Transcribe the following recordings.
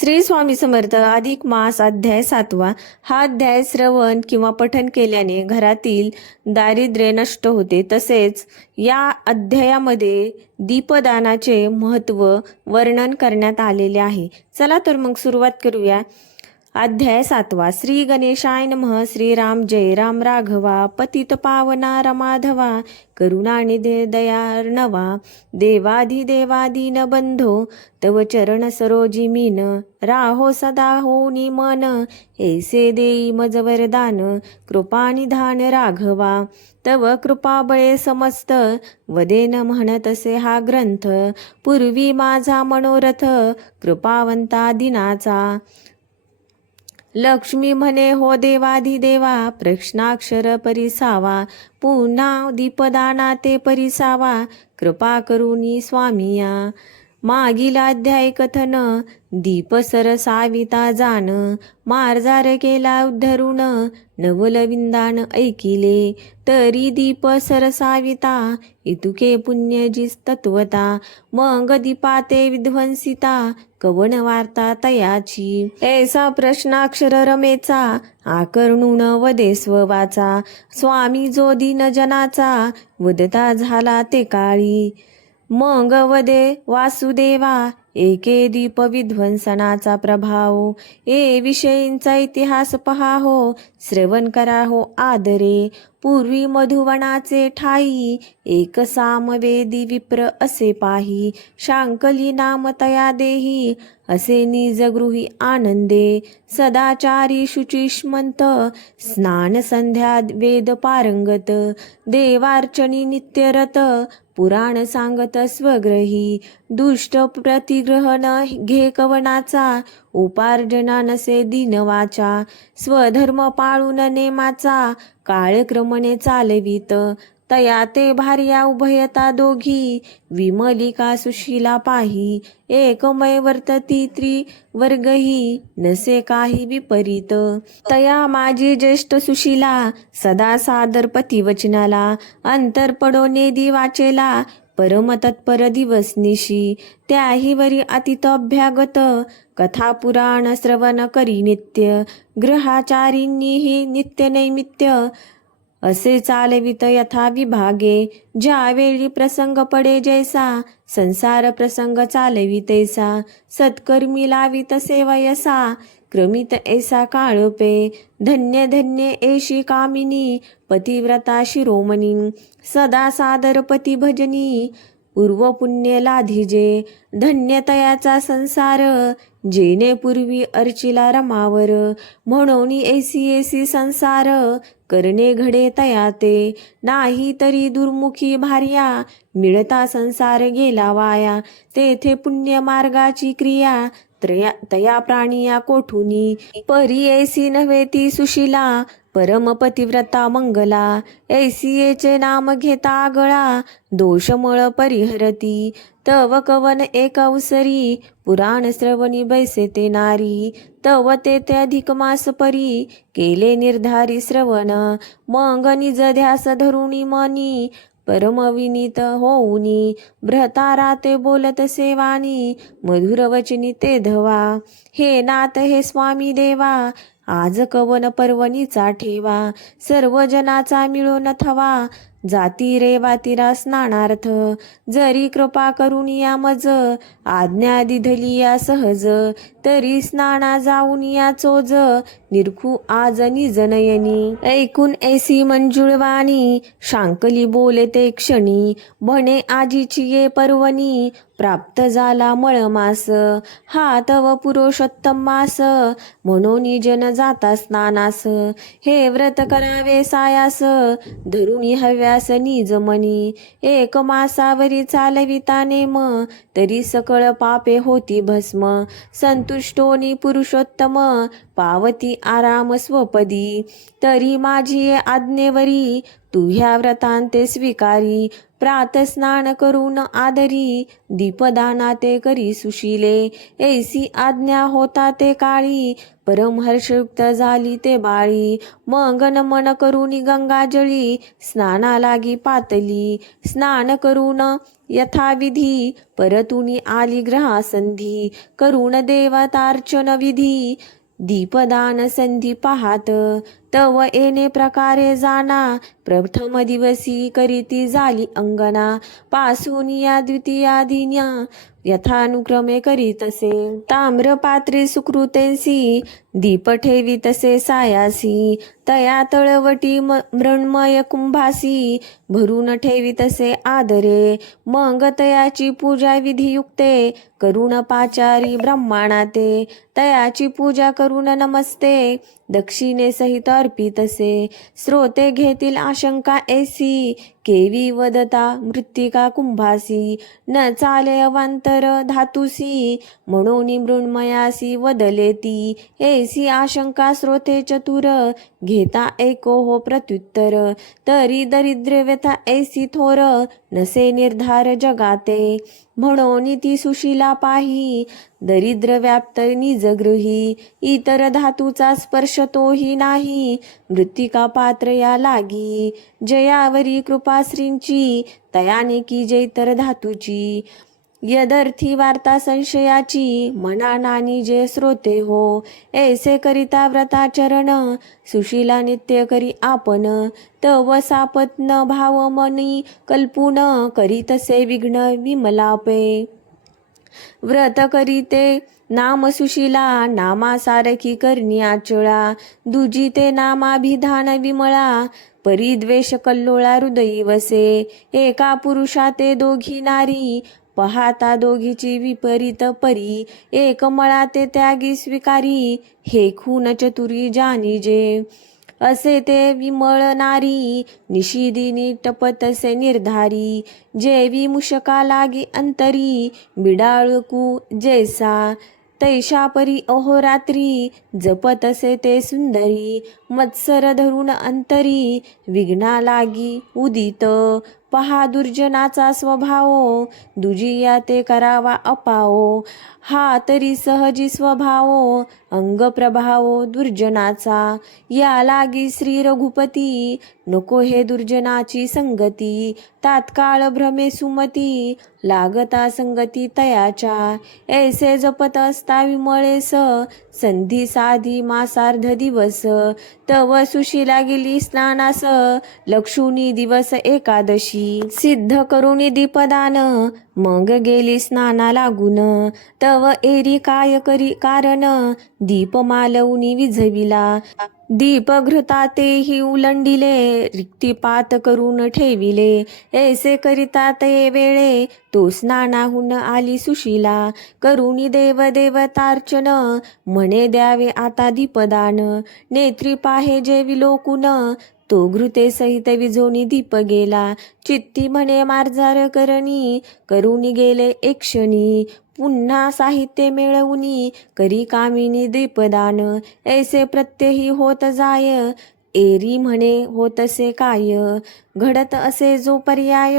श्री स्वामी समर्थ. अधिक मास अध्याय 7वा. हा अध्याय श्रवण किंवा पठन केल्याने घरातील दारिद्र्य नष्ट होते. तसेच या अध्यायामध्ये दीपदानाचे महत्त्व वर्णन करण्यात आलेले आहे. चला तर मग सुरुवात करूया. अध्याय 7वा. श्री गणेशाय नमः. श्रीराम जय राम राघवा. पतित पावना रमाधवा. करुणानिधे दयार्णवा. देवाधिदेवादीन बंधो. तव चरण सरोजी मीन. राहो सदा होनी मन. ऐसे देई मज वरदान. कृपानिधान राघवा. तव कृपाबळे समस्त. वदेन म्हणतसे हा ग्रंथ. पूर्वी माझा मनोरथ. कृपावंता दिनाचा. लक्ष्मी म्हणे हो देवाधिदेवा. प्रश्नाक्षर परिसावा. पुन्हा दीपदाना ते परिसावा. कृपा करुनी स्वामिया. मागील अध्याय कथन. दीप सरसाविता जाण. मार्जार केला उद्धरुण. नवलविंदान ऐकिले. तरी दीप सरसाविता. इतुके पुण्यजीस तत्वता. मग दीपाते विध्वंसिता. कवन वार्ता तयाची. ऐसा प्रश्नाक्षर रमेचा. आकर्णून वदे स्ववाचा. स्वामी जो दीन जनाचा. वदता झाला ते काळी. मग वदे वासुदेवा. एके दीप विध्वंसनाचा प्रभाव. ए विषयींचा इतिहास पहा हो. श्रवण करा हो आदरे. पूर्वी मधुवनाचे ठाई. एक सामवेदी विप्र असे पाही. शांकली नाम तया देही. असे निजगृही आनंदे. सदाचारी शुचिष्मंत. स्नान संध्या वेद पारंगत. देवार्चनी नित्यरत. पुराण सांगत स्वग्रही. दुष्ट प्रतिग्रहण घे कवनाचा. उपार्जना नसे दिनवाचा. स्वधर्म पाळून नेमाचा. काळक्रमणे चालवीत. तया ते भार्या उभयता दोघी. विमलिका सुशीला पाही. एकमय वर्तती त्रिवर्गही. नसे काही विपरीत. तया माझी ज्येष्ठ सुशीला. सदा सादर पतिवचनाला. अंतर पडो नेदी वाचेला. परम तत्पर दिवसनिशी. त्याहीवरी अतित अभ्यागत. कथा पुराण श्रवण करी नित्य. ग्रहाचारींनीही नित्य नैमित्य. असे चालवित यथा विभागे. ज्यावेळी प्रसंग पडे जैसा. संसार प्रसंग चालवितैसा. सत्कर्मी लावित सेवयसा. क्रमित ऐसा काळपे. धन्य धन्य ऐशी कामिनी. पतिव्रता शिरोमणी. सदा सादर पती भजनी. पूर्व पुण्य लाधिजे. धन्य तयाचा संसार. जेने पूर्वी अर्चिला रमावर. म्हणून ऐसी ऐसी संसार. करणे घडे तयाते. नाही तरी दुर्मुखी भार्या. मिळता संसार गेला वाया. तेथे पुण्य मार्गाची क्रिया. तया प्राणिया कोठुनी. परी ऐसी नव्हे ती सुशीला. परमपतिव्रता मंगला. ऐसियेचे नाम घेता आगळा. दोषमळ परिहरती. तव कवन एक अवसरी. पुराण श्रवणी बैसे ते नारी. तव तेथे अधिक मास परी. केले निर्धारी श्रवण. मग निज ध्यास धरुणी मनी. परमविनीत होऊनी. भ्रतारा ते बोलत सेवानी. मधुर वचनी ते धवा. हे नाथ हे स्वामी देवा. आज कवन पर्वणीचा ठेवा. सर्व जनाचा मिळून थवा. जाती रेवातीरा स्नानार्थ. जरी कृपा करून या मज. आज्ञा दिधली या सहज. तरी स्नाना जाऊन या चोज. निरखू आज निजनयनी. ऐकून ऐसी मंजुळवाणी. शांकली बोलते क्षणी. म्हणे आजीची ये पर्वणी. प्राप्त झाला मळमास. हा तव पुरुषोत्तम मास. म्हणून जन जाता स्नानास. हे व्रत करावे सायास. धरुणी हव्यास निजमनी. एक मासावरी चालविता नेम. तरी सकळ पापे होती भस्म. संतुष्टोनी पुरुषोत्तम. पावती आराम स्वपदी. तरी माझी आज्ञेवरी. तू ह्या व्रतांते स्वीकारी. प्रातस्नान करून आदरी दीपदाना ते करी सुशीले. ऐसी आज्ञा होता ते काळी परमहर्षयुक्त झाली ते बाळी. मग नमन करून गंगाजळी स्नाना लागी पातली. स्नान करून यथाविधी परतुनी आली ग्रहासंधी. करून देवतार्चन विधी दीपदान संधी पाहात. तव येणे प्रकारे जाना प्रथम दिवसी करीती झाली अंगना. पासून या द्वितीया दिन्या यथानुक्रमे करीतसे. ताम्रपात्री सुकृतेसी दीप ठेवीतसे सायासी. तया तळवटी मृण्मय कुंभासी भरून ठेवीतसे आदरे. मग तयाची पूजा विधियुक्ते करून पाचारी ब्रह्माणा ते. तयाची पूजा करून नमस्ते दक्षिणे सहित अर्पितसे. श्रोते घेतील आशंका ऐसी केवी वदता मृत्तिका कुंभासी. न चाले अवांतर धातुसी म्हणून मृण्मयासी वदले ती. ऐसी आशंका श्रोते चतुर घेता एको हो प्रत्युत्तर. तरी दरिद्र व्यथा ऐसी थोर नसे निर्धार जगाते. म्हणून ती सुशीला पाही दरिद्र व्याप्त निजगृही. इतर धातूचा स्पर्श तोही नाही मृत्तिका पात्र या लागी. जयावरी कृपाश्रींची तयाने की जैतर धातूची. यदर्थी वार्ता संशयाची मना नानी जे श्रोते हो. ऐसे करिता व्रताचरण सुशीला नित्य करी आपण. तव सापत्न भाव मनी कल्पून करीतसे विघ्न विमलापे. व्रत करीते नाम सुशीला नामासारखी करणी आचळा. दुजिते नामाभिधान विमळा परिद्वेष कल्लोळा हृदयी वसे. एका पुरुषा ते दोघी नारी पाहता दोघीची विपरीत परी. एक मळा ते त्यागी स्वीकारी हे खून चतुरी जाणीजे. असे ते विमळणारी निशिदिनी टपतसे निर्धारी. जेवी मुशका लागी अंतरी बिडाळकू जैसा. तैशा परी अहोरात्री जपतसे ते सुंदरी. मत्सर धरून अंतरी विघ्ना लागी उदित. पहा दुर्जनाचा स्वभाव दुजिया ते करावा अपाओ. हा तरी सहजी स्वभाव अंग प्रभाव दुर्जनाचा. या लागी श्री रघुपती नको हे दुर्जनाची संगती. तात्काळ भ्रमे सुमती लागता संगती तयाच्या. ऐसे जपत असता विमळेस संधी साधी मासार्ध दिवस. तव सुशीला गेली स्नानास लक्षुनी दिवस एकादशी. सिद्ध करुणी दीपदान मग गेली स्नाना लागून. तव एरी काय करी कारण दीप मालवणी विझविला. दीप घृता तेही उलंडिले रिक्तिपात करून ठेविले. ऐसे करिता ते वेळे तो स्नानाहून आली सुशीला. करुणी देव देवतार्चन म्हणे द्यावे आता दीपदान. नेत्री पाहे जे विलोकुन तो घृते सहित विझोनी दीप गेला. चित्ती म्हणे मार्जार करणी करुणी गेले एक क्षणी. पुन्हा साहित्य मिळवूनी करी कामिनी दीपदान. ऐसे प्रत्यही होत जाय एरी म्हणे होतसे काय. घडत असे जो पर्याय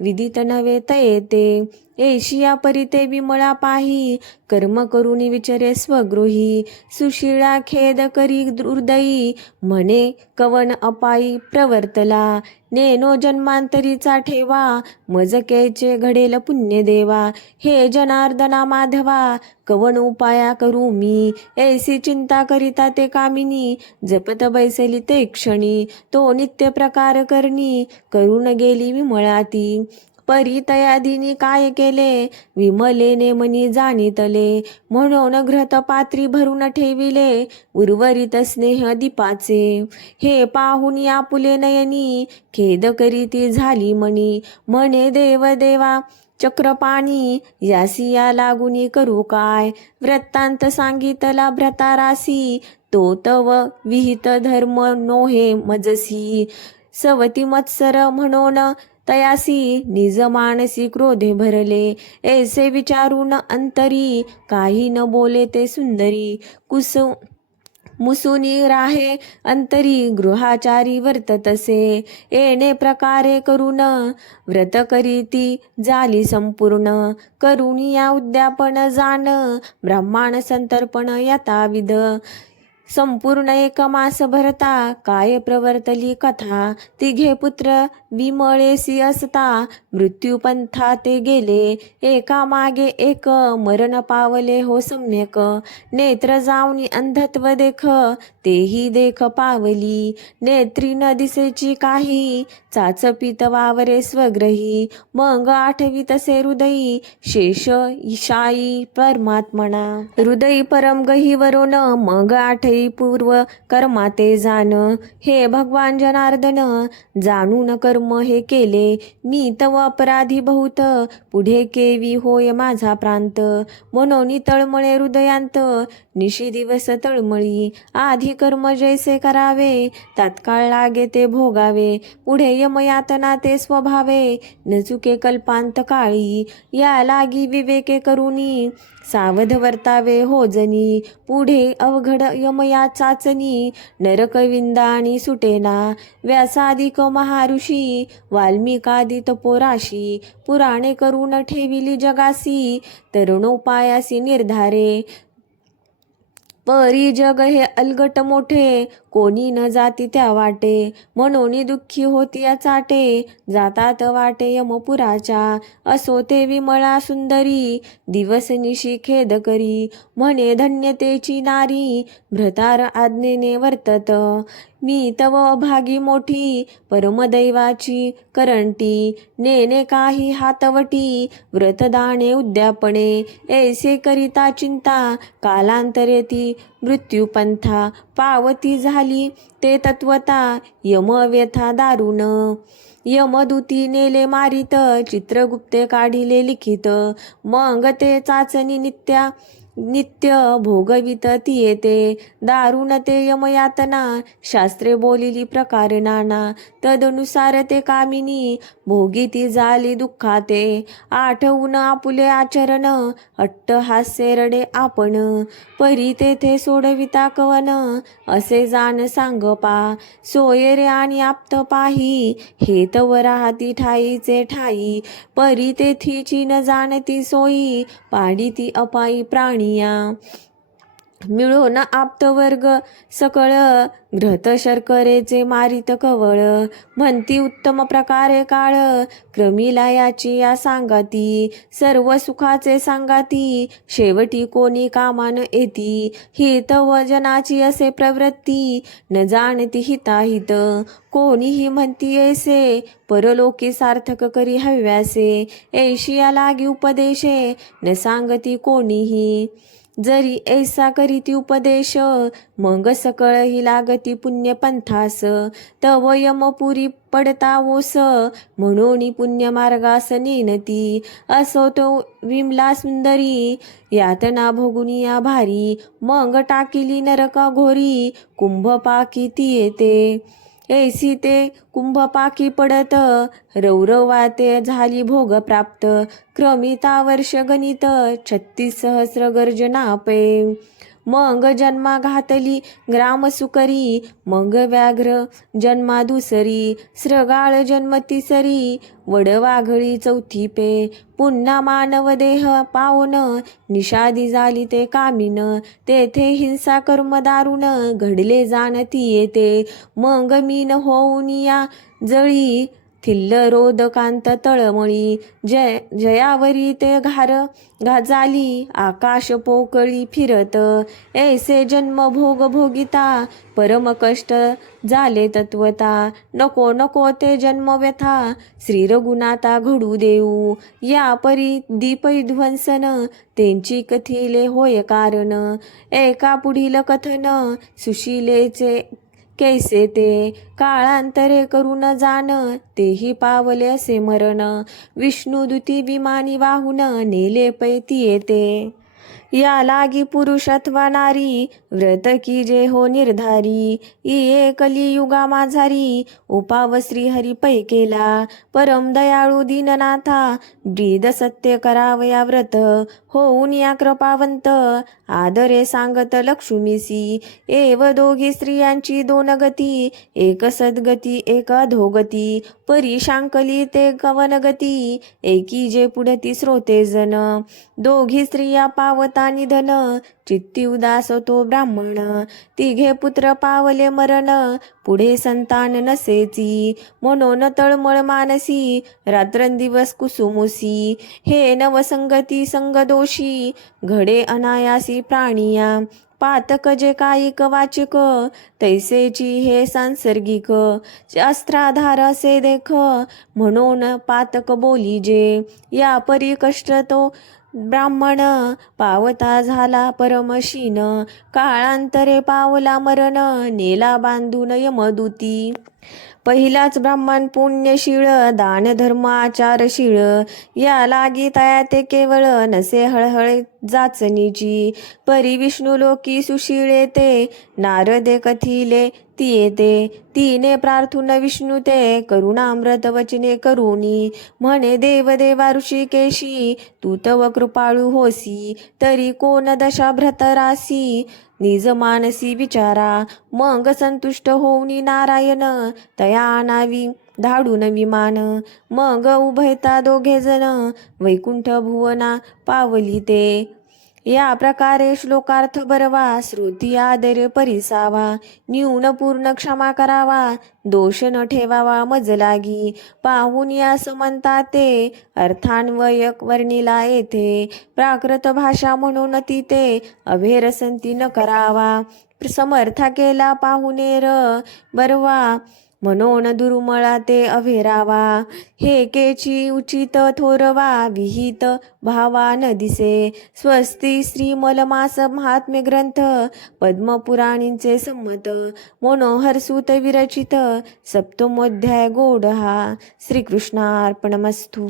विदित नव्हे तयेते. एशिया परिते विमळा पाही कर्म करुणी विचरे स्वगृही. सुशीळा खेद करी हृदयी म्हणे कवन अपायी प्रवर्तला. नेनो जन्मांतरीचा ठेवा मजकेचे घडेल पुण्य देवा. हे जनार्दना माधवा कवन उपाया करू मी. ऐसी चिंता करिता ते कामिनी जपत बैसली ते क्षणी. तो नित्य प्रकार करणी करून गेली विमळाती. परी तयाधीनी काय केले विमलेने मनी जाणितले. म्हणून घृत पात्री भरून ठेविले उर्वरित स्नेह दीपाचे. हे पाहून आपुले नयनी खेद करीती झाली मणी. म्हणे देव देवा चक्रपाणी यासिया लागुनी करू काय. वृत्तांत सांगितला भ्रतारासी तो तव विहित धर्म नोहे मजसी. सवती मत्सर म्हणून तयासी निज मानसी क्रोधे भरले. ऐसे विचारून अंतरी काही न बोले ते सुंदरी. मुसुनी राहे अंतरी गृहाचारी वर्ततसे. येणे प्रकारे करून व्रत करीती झाली संपूर्ण. करुणिया उद्यापन जाण ब्रह्मांड संतर्पण यथाविध. संपूर्ण एक मास भरता काय प्रवर्तली कथा. तिघे पुत्र विमळेसी असता मृत्यू पंथा ते गेले. एका मागे एक मरण पावले हो सम्यक. नेत्र जाऊनी अंधत्व देख तेही देख पावली. नेत्री न दिसेची काही चाचपीत वावरे स्वग्रही. मग आठवी तसे हृदयी शेष ईशाई परमात्मना. हृदयी परम गहीवरून मग आठवी पूर्व कर्माते जाण. हे भगवान जनार्दन जाणून कर्म हे केले मी तव अपराधी बहुत. पुढे केवी होय माझा प्रांत. मनोनी तळमळे हृदयांत निशी दिवस तळमळी. आधी कर्म जैसे करावे तात्काळ लागे ते भोगावे. पुढे यमयातना ते स्वभावे न चुके कल्पांत काळी. या लागी विवेके करुनी सावध वर्तावे हो जनी. पुढे अवघड यमया चाचणी नरक विंदाणी सुटेना. व्यासादिक महाऋषी वाल्मिकादी तपोराशी. पुराणे करून ठेविली जगासी तरुणोपायासी निर्धारे. परी जग हे अलगट मोठे कोणी न जाती त्या वाटे. मनोनी दुःखी होती चाटे जातात वाटे यमपुराच्या. असो ते विमळा सुंदरी दिवस निशी खेद करी. म्हणे धन्यतेची नारी भ्रतार आज्ञेने वर्तत. मी तव अभागी मोठी परमदैवाची करंटी. नेने काही हातवटी व्रतदाने उद्यापणे. ऐसे करिता चिंता कालांतरे ती मृत्यूपंथा. पावती झाली ते तत्वता यमव्यथा दारुण. यमदूती नेले मारित चित्रगुप्ते काढिले लिखित. मग ते चाचणी नित्य भोगवित ती येते. दारुण ते यमयातना शास्त्रे बोलिली प्रकार नाना. तदनुसार ते कामिनी भोगीती झाली दुःखाते. आठवून आपुले आचरण अट्टहास्ये रडे आपण. परी तेथे सोडविता कवन असे जाण सांग पा. सोयरे आणि आप्त पाही हे तव राहती ठाईचे ठाई. परी तेथीची न जाणती सोयी पाडिती अपायी प्राणिया. मिळून आप्तवर्ग सकळ घृत शर्करेचे मारित कवळ. म्हणती उत्तम प्रकारे काळ क्रमिला याची या सांगाती. सर्व सुखाचे सांगाती शेवटी कोणी कामान येती. हित व जनाची असे प्रवृत्ती न जाणती हिताहित. कोणीही म्हणती ऐसे परलोकी सार्थक करी हव्यासे. ऐशिया लागी उपदेशे न सांगती कोणीही. जरी ऐसा करीती उपदेश मग सकळ ही लागती पुण्यपंथास. तव यमपुरी पडता ओस म्हणून पुण्य मार्गास नेनती. असो तो विमला सुंदरी यातना भोगुनिया भारी. मग टाकिली नरका घोरी कुंभ पाकी ती येते. ऐसी ते कुंभपाकी पडत रौरवाते झाली भोग प्राप्त. क्रमिता वर्ष गणित 36 सहस्र गर्जनापे. मग जन्मा घातली ग्राम सुकरी. मग व्याघ्र जन्मा दुसरी. श्रगाळ जन्म तिसरी. वडवाघळी चौथी पे. पुन्हा मानव देह पावन निषादी झाली ते कामिन. तेथे हिंसा कर्म दारुण घडले जाणती येते. मग मीन होऊन या जळी थिल्ल रोदकांत तळमळी. जयावरी ते घार झाली आकाश पोकळी फिरत. ऐसे जन्म भोग भोगिता परम कष्ट झाले तत्वता. नको नको ते जन्म व्यथा श्री रघुनाथा घडू देऊ. या परी दीपध्वंसन त्यांची कथिले होय कारण. एका पुढील कथन सुशीलेचे कैसे ते. काळांतरे करून जाण तेही पावले असे मरण. विष्णुदूती विमानी वाहून नेले पैती येते. या लागी पुरुष अथवा नारी व्रत की जे हो निर्धारी. ये कलियुगा माझारी उपाव श्री हरी पै केला. परम दयाळू दीननाथा ब्रीद सत्य करावया व्रत. होऊन या कृपावंत आदरे सांगत लक्ष्मीसी. एव दोघी स्त्रियांची दोन गती, एक सद्गती एक अधोगती. परी शांकली ते कवनगती, एकी जे पुढती स्रोते जन. दोघी स्त्रिया पावता निधन, चित्ती उदास तो ब्राह्मण. तिघे पुत्र पावले मरण, पुढे संतान नसेची. म्हणून तळमळ मानसी, रात्रंदिवस कुसुमुसी. हे नवसंगती संगदोषी, घडे अनायासी प्राणिया. पातक जे कायिक वाचिक, तैसेची हे सांसर्गिक. शास्त्राधार असे देख, म्हणून पातक बोली जे. या परी कष्ट तो ब्राह्मण, पावता झाला परमशीन. काळांतरे पावला मरण, नेला बांधून यमदूती. पहिलाच ब्राह्मण पुण्यशीळ, दान धर्म आचारशीळ. या लागी तया ते केवळ, नसे हळहळे जाचनीची. परी विष्णू लोकी सुशीळे ते, नारदे कथिले ती येते. तिने प्रार्थून विष्णू ते, करुणामृत वचने करुणी. म्हणे देव देवा ऋषिकेशी, तू तव कृपाळू होसी. तरी कोण दशा भ्रतरासी, निज मानसी विचारा. मग संतुष्ट होऊनी नारायण, तया आणावी धाडून विमान. मग उभयता दोघे जण, वैकुंठ भुवना पावली ते. या प्रकारे श्लोकार्थ बरवा, श्रुती आदर परिसावा. न्यून पूर्ण क्षमा करावा, दोष न ठेवावा मज लागी. पाहून यास म्हणता ते, अर्थान्वय वर्णिला येथे. प्राकृत भाषा म्हणून तिथे, अभेरसंती न करावा. समर्था केला पाहुणेर बरवा, म्हणून दुर्मळा ते अभेरावा. हे केची उचित थोरवा, विहित भावा न दिसे. स्वस्ती श्रीमलमास महात्म्य ग्रंथ, पद्मपुराणींचे संमत. मनोहर सूत विरचित, सप्तमोध्याय गोड हा. श्रीकृष्णार्पणमस्तु.